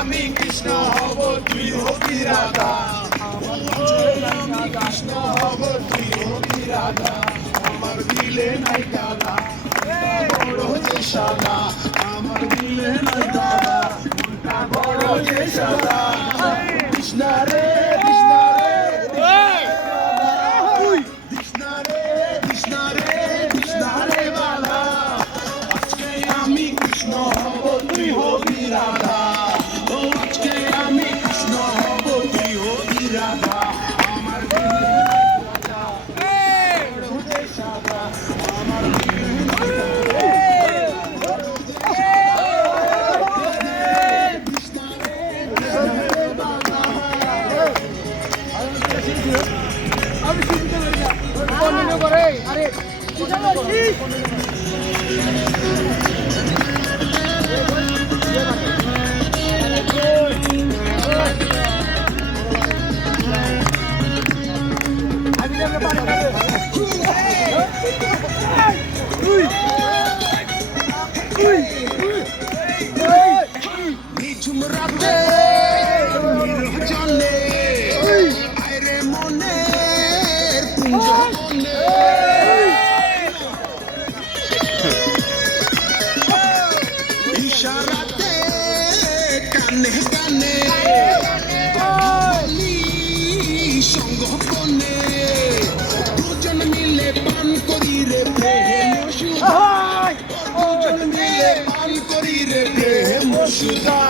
আমি কৃষ্ণ হব তুই হবি রাধা আমি কৃষ্ণ হব তুই হবি রাধা আমার দিলে নাই কাদা বড় যে সাদা আমার দিলে নাই কাদা মনটা বড় যে সাদা কৃষ্ণ রে কৃষ্ণ রে কৃষ্ণ রে কৃষ্ণ রে কৃষ্ণ রে বালা আজকে আমি কৃষ্ণ হব তুই হবি রাধা ও আজকে আমি কৃষ্ণ হব তুই হবি রাধা আমার দিলে রাধা বড় যে সাদা আমার দিলে আমি শুনতে পারি না বর্ণনা করে আরে নিঝুম রাতে নির্জনে আইরে মনের কুঞ্জনে ইশারাতে কানে কানে বলি সঙ্গপনে দুজন মিলে পান করি রে প্রেম সুধা দুজন মিলে পান করি রে প্রেম সুধা